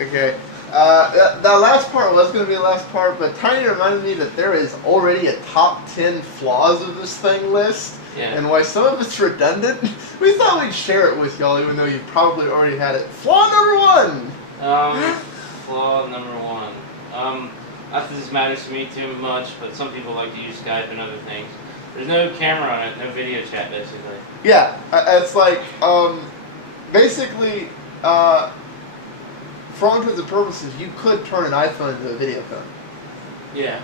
Okay. The last part was going to be the last part, but Tiny reminded me that there is already a top 10 flaws of this thing list, and why some of it's redundant. We thought we'd share it with y'all, even though you probably already had it. Flaw number 1! Flaw number 1. Not that this matters to me too much, but some people like to use Skype and other things. There's no camera on it, no video chat, basically. Yeah, it's like, basically, for all intents and purposes, you could turn an iPhone into a video phone. Yeah.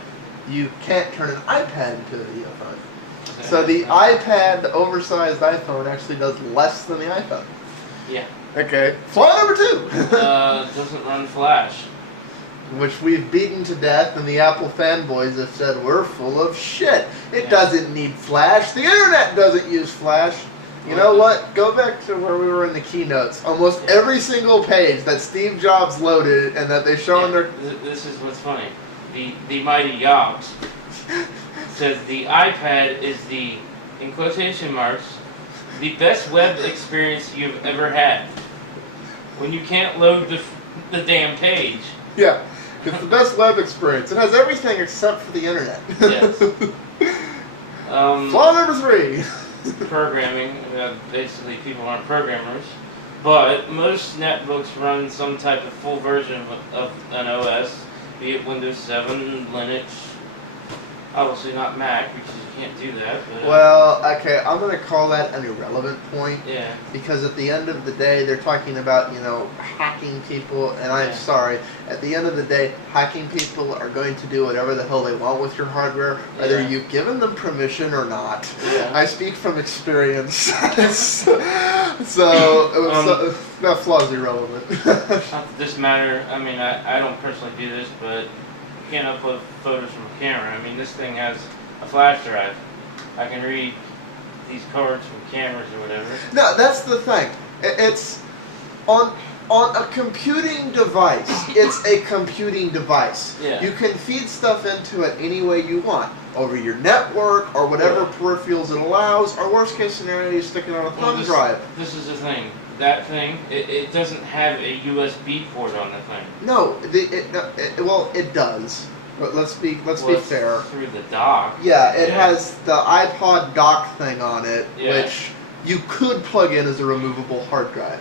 You can't turn an iPad into a video phone. Okay. So the iPad, the oversized iPhone, actually does less than the iPhone. Yeah. Okay. Flaw number 2. Doesn't run Flash. Which we've beaten to death, and the Apple fanboys have said we're full of shit. It doesn't need Flash. The internet doesn't use Flash. You know what? Go back to where we were in the keynotes. Almost every single page that Steve Jobs loaded and that they show on their... This is what's funny. The mighty Jobs says the iPad is the, in quotation marks, the best web experience you've ever had. When you can't load the damn page. Yeah. It's the best web experience. It has everything except for the internet. Yes. Flaw number 3. Programming. Basically, people aren't programmers. But most netbooks run some type of full version of an OS, be it Windows 7, Linux. Obviously not Mac, because you can't do that. But, well, okay, I'm going to call that an irrelevant point. Yeah. Because at the end of the day, they're talking about, hacking people, and I'm sorry, at the end of the day, hacking people are going to do whatever the hell they want with your hardware, whether you've given them permission or not. Yeah. I speak from experience. so that flaw's irrelevant. Not that this matter, I mean, I don't personally do this, but you can't upload photos from a camera. I mean, this thing has a flash drive. I can read these cards from cameras or whatever. No, that's the thing. It's on a computing device. It's a computing device. Yeah. You can feed stuff into it any way you want, over your network or whatever peripherals it allows, or worst case scenario, you stick it on a thumb drive. This is the thing. That thing, it doesn't have a USB port on the thing. No, it does. But let's be fair. Through the dock. Yeah, it has the iPod dock thing on it, Yeah. which you could plug in as a removable hard drive.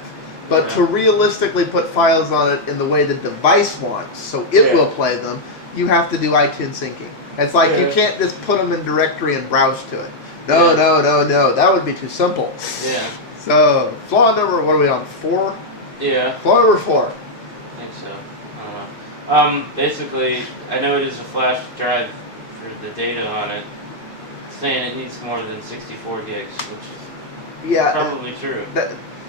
But to realistically put files on it in the way the device wants, so it will play them, you have to do iTunes syncing. It's like you can't just put them in directory and browse to it. No, that would be too simple. Yeah. So, flaw number, what are we on, 4? Yeah. Flaw number 4. I think so. I don't know. Basically, I know it is a flash drive for the data on it, saying it needs more than 64 gigs, which is probably true.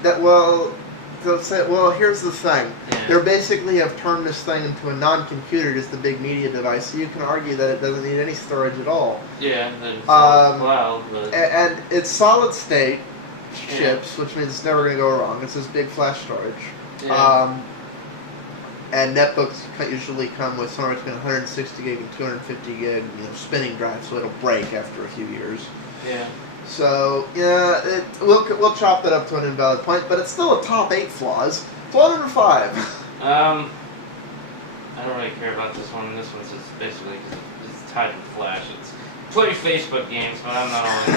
Well, here's the thing. Yeah. They basically have turned this thing into a non-computer, just a big media device, so you can argue that it doesn't need any storage at all. Yeah, that it's cloud, but... And it's solid state chips, which means it's never going to go wrong. It's this big flash storage. Yeah. And netbooks usually come with somewhere between 160 gig and 250 gig, spinning drive, so it'll break after a few years. Yeah. So we'll chop that up to an invalid point, but it's still a top 8 flaws. Flaw number 5. I don't really care about this one. This one's just basically because it's tied to Flash. It's play Facebook games, but I'm not all into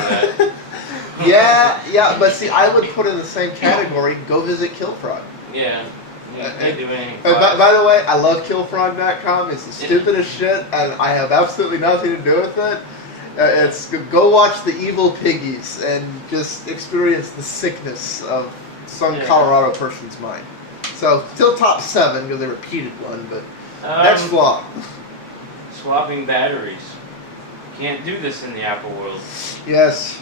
that. yeah, but see, I would put in the same category. Go visit Killfrog. Yeah. They do anything. By the way, I love Killfrog.com. It's the stupidest shit, and I have absolutely nothing to do with it. It's go watch the Evil Piggies and just experience the sickness of some Colorado person's mind. So still top 7 because they repeated one, but next flaw. Swapping batteries. Can't do this in the Apple world. Yes.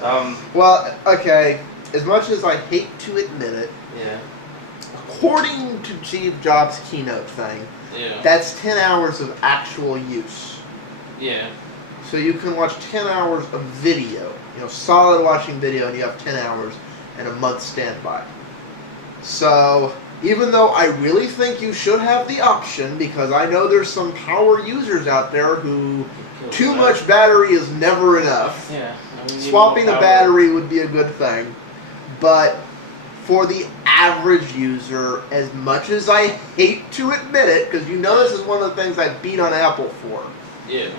Well, okay. As much as I hate to admit it, according to Steve Jobs' keynote thing, that's 10 hours of actual use. Yeah. So you can watch 10 hours of video, solid watching video, and you have 10 hours and a month standby. So even though I really think you should have the option, because I know there's some power users out there who too much battery is never enough. Yeah. Swapping the battery would be a good thing. But for the average user, as much as I hate to admit it, because you know this is one of the things I beat on Apple for. Yeah.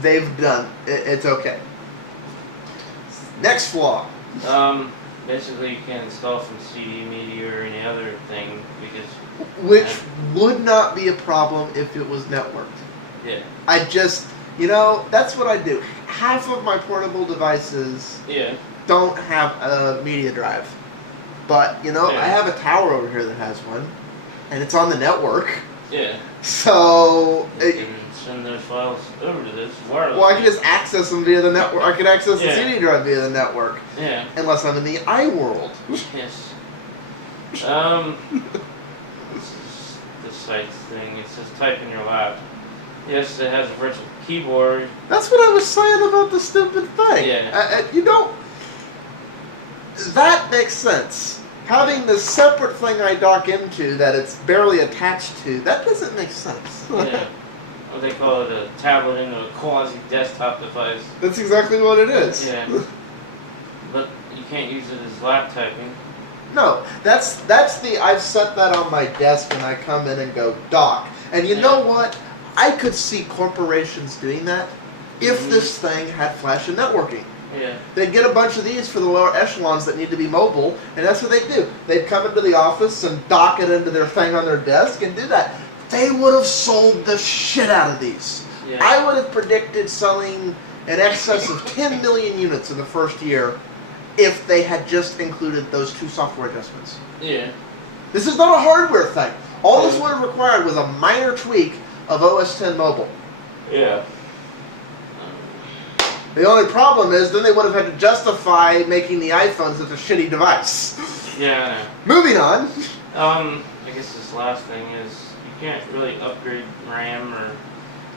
They've done. It's okay. Next flaw. Basically you can't install from CD Media or any other thing because... Which would not be a problem if it was networked. Yeah. I just, that's what I do. Half of my portable devices don't have a media drive. But, I have a tower over here that has one. And it's on the network. Yeah. So... You can send those files over to this wirelessly. Well, I can just access them via the network. I can access the CD drive via the network. Yeah. Unless I'm in the iWorld. Yes. This is the sites thing. It says type in your lap. Yes, it has a virtual keyboard. That's what I was saying about the stupid thing. Yeah. That makes sense. Having this separate thing I dock into that it's barely attached to, that doesn't make sense. Yeah. What they call it, a tablet into a quasi-desktop device. That's exactly what it is. Yeah. But you can't use it as lap typing. No, that's I've set that on my desk and I come in and go dock. And you know what? I could see corporations doing that if this thing had flash and networking. Yeah. They'd get a bunch of these for the lower echelons that need to be mobile, and that's what they'd do. They'd come into the office and dock it into their thing on their desk and do that. They would have sold the shit out of these. Yeah. I would have predicted selling in excess of 10 million units in the first year if they had just included those two software adjustments. Yeah. This is not a hardware thing. All this would have required was a minor tweak of OS X Mobile. Yeah. The only problem is then they would have had to justify making the iPhones as a shitty device. Yeah, I know. Moving on. I guess this last thing is you can't really upgrade RAM or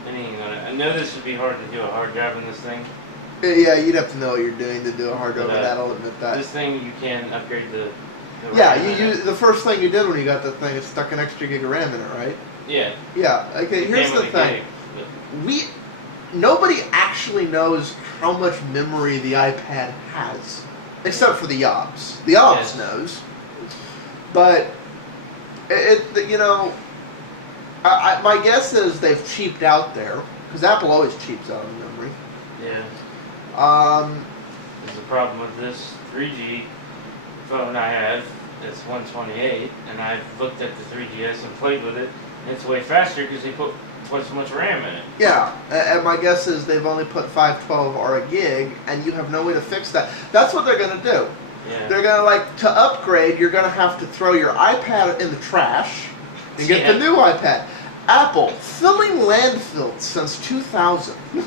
anything on it. I know this would be hard to do a hard drive in this thing. Yeah, you'd have to know what you're doing to do a hard drive with that, I'll admit that. This thing, you can upgrade the yeah, RAM the first thing you did when you got the thing is stuck an extra gig of RAM in it, right? Yeah. Yeah, okay, here's the thing. Nobody actually knows how much memory the iPad has, except for the OBS. The OBS knows, but my guess is they've cheaped out there because Apple always cheaps out on memory. Yeah. There's a problem with this 3G phone I have. It's 128, and I've looked at the 3GS and played with it, and it's way faster because they put twice as much RAM in it. Yeah, and my guess is they've only put 512 or a gig, and you have no way to fix that. That's what they're going to do. Yeah. They're going to, to upgrade, you're going to have to throw your iPad in the trash and get the new iPad. Apple, filling landfills since 2000. Yeah.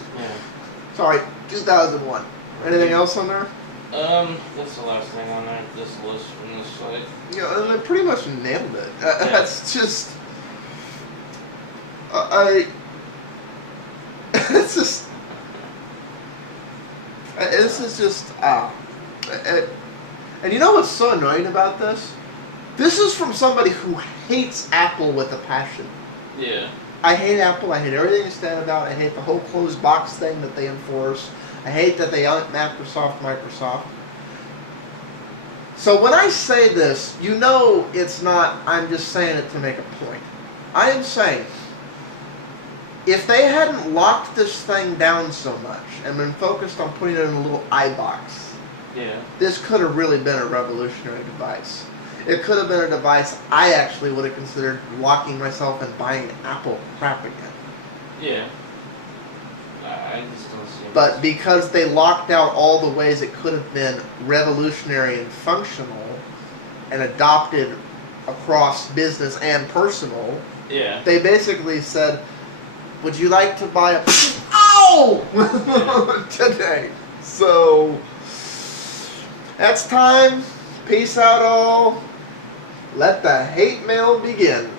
Sorry, 2001. Anything else on there? That's the last thing on there, this list from this site. Yeah, they pretty much nailed it. That's just... It's just... This is just... and you know what's so annoying about this? This is from somebody who hates Apple with a passion. Yeah. I hate Apple. I hate everything they stand about. I hate the whole closed box thing that they enforce. I hate that they aren't Microsoft. So when I say this, you know it's not, I'm just saying it to make a point. I am saying, if they hadn't locked this thing down so much and been focused on putting it in a little iBox, this could have really been a revolutionary device. It could have been a device I actually would have considered locking myself and buying Apple crap again. Yeah. I just don't see it. But because they locked out all the ways it could have been revolutionary and functional and adopted across business and personal, they basically said, would you like to buy a... Ow! Today. So, that's time. Peace out all. Let the hate mail begin.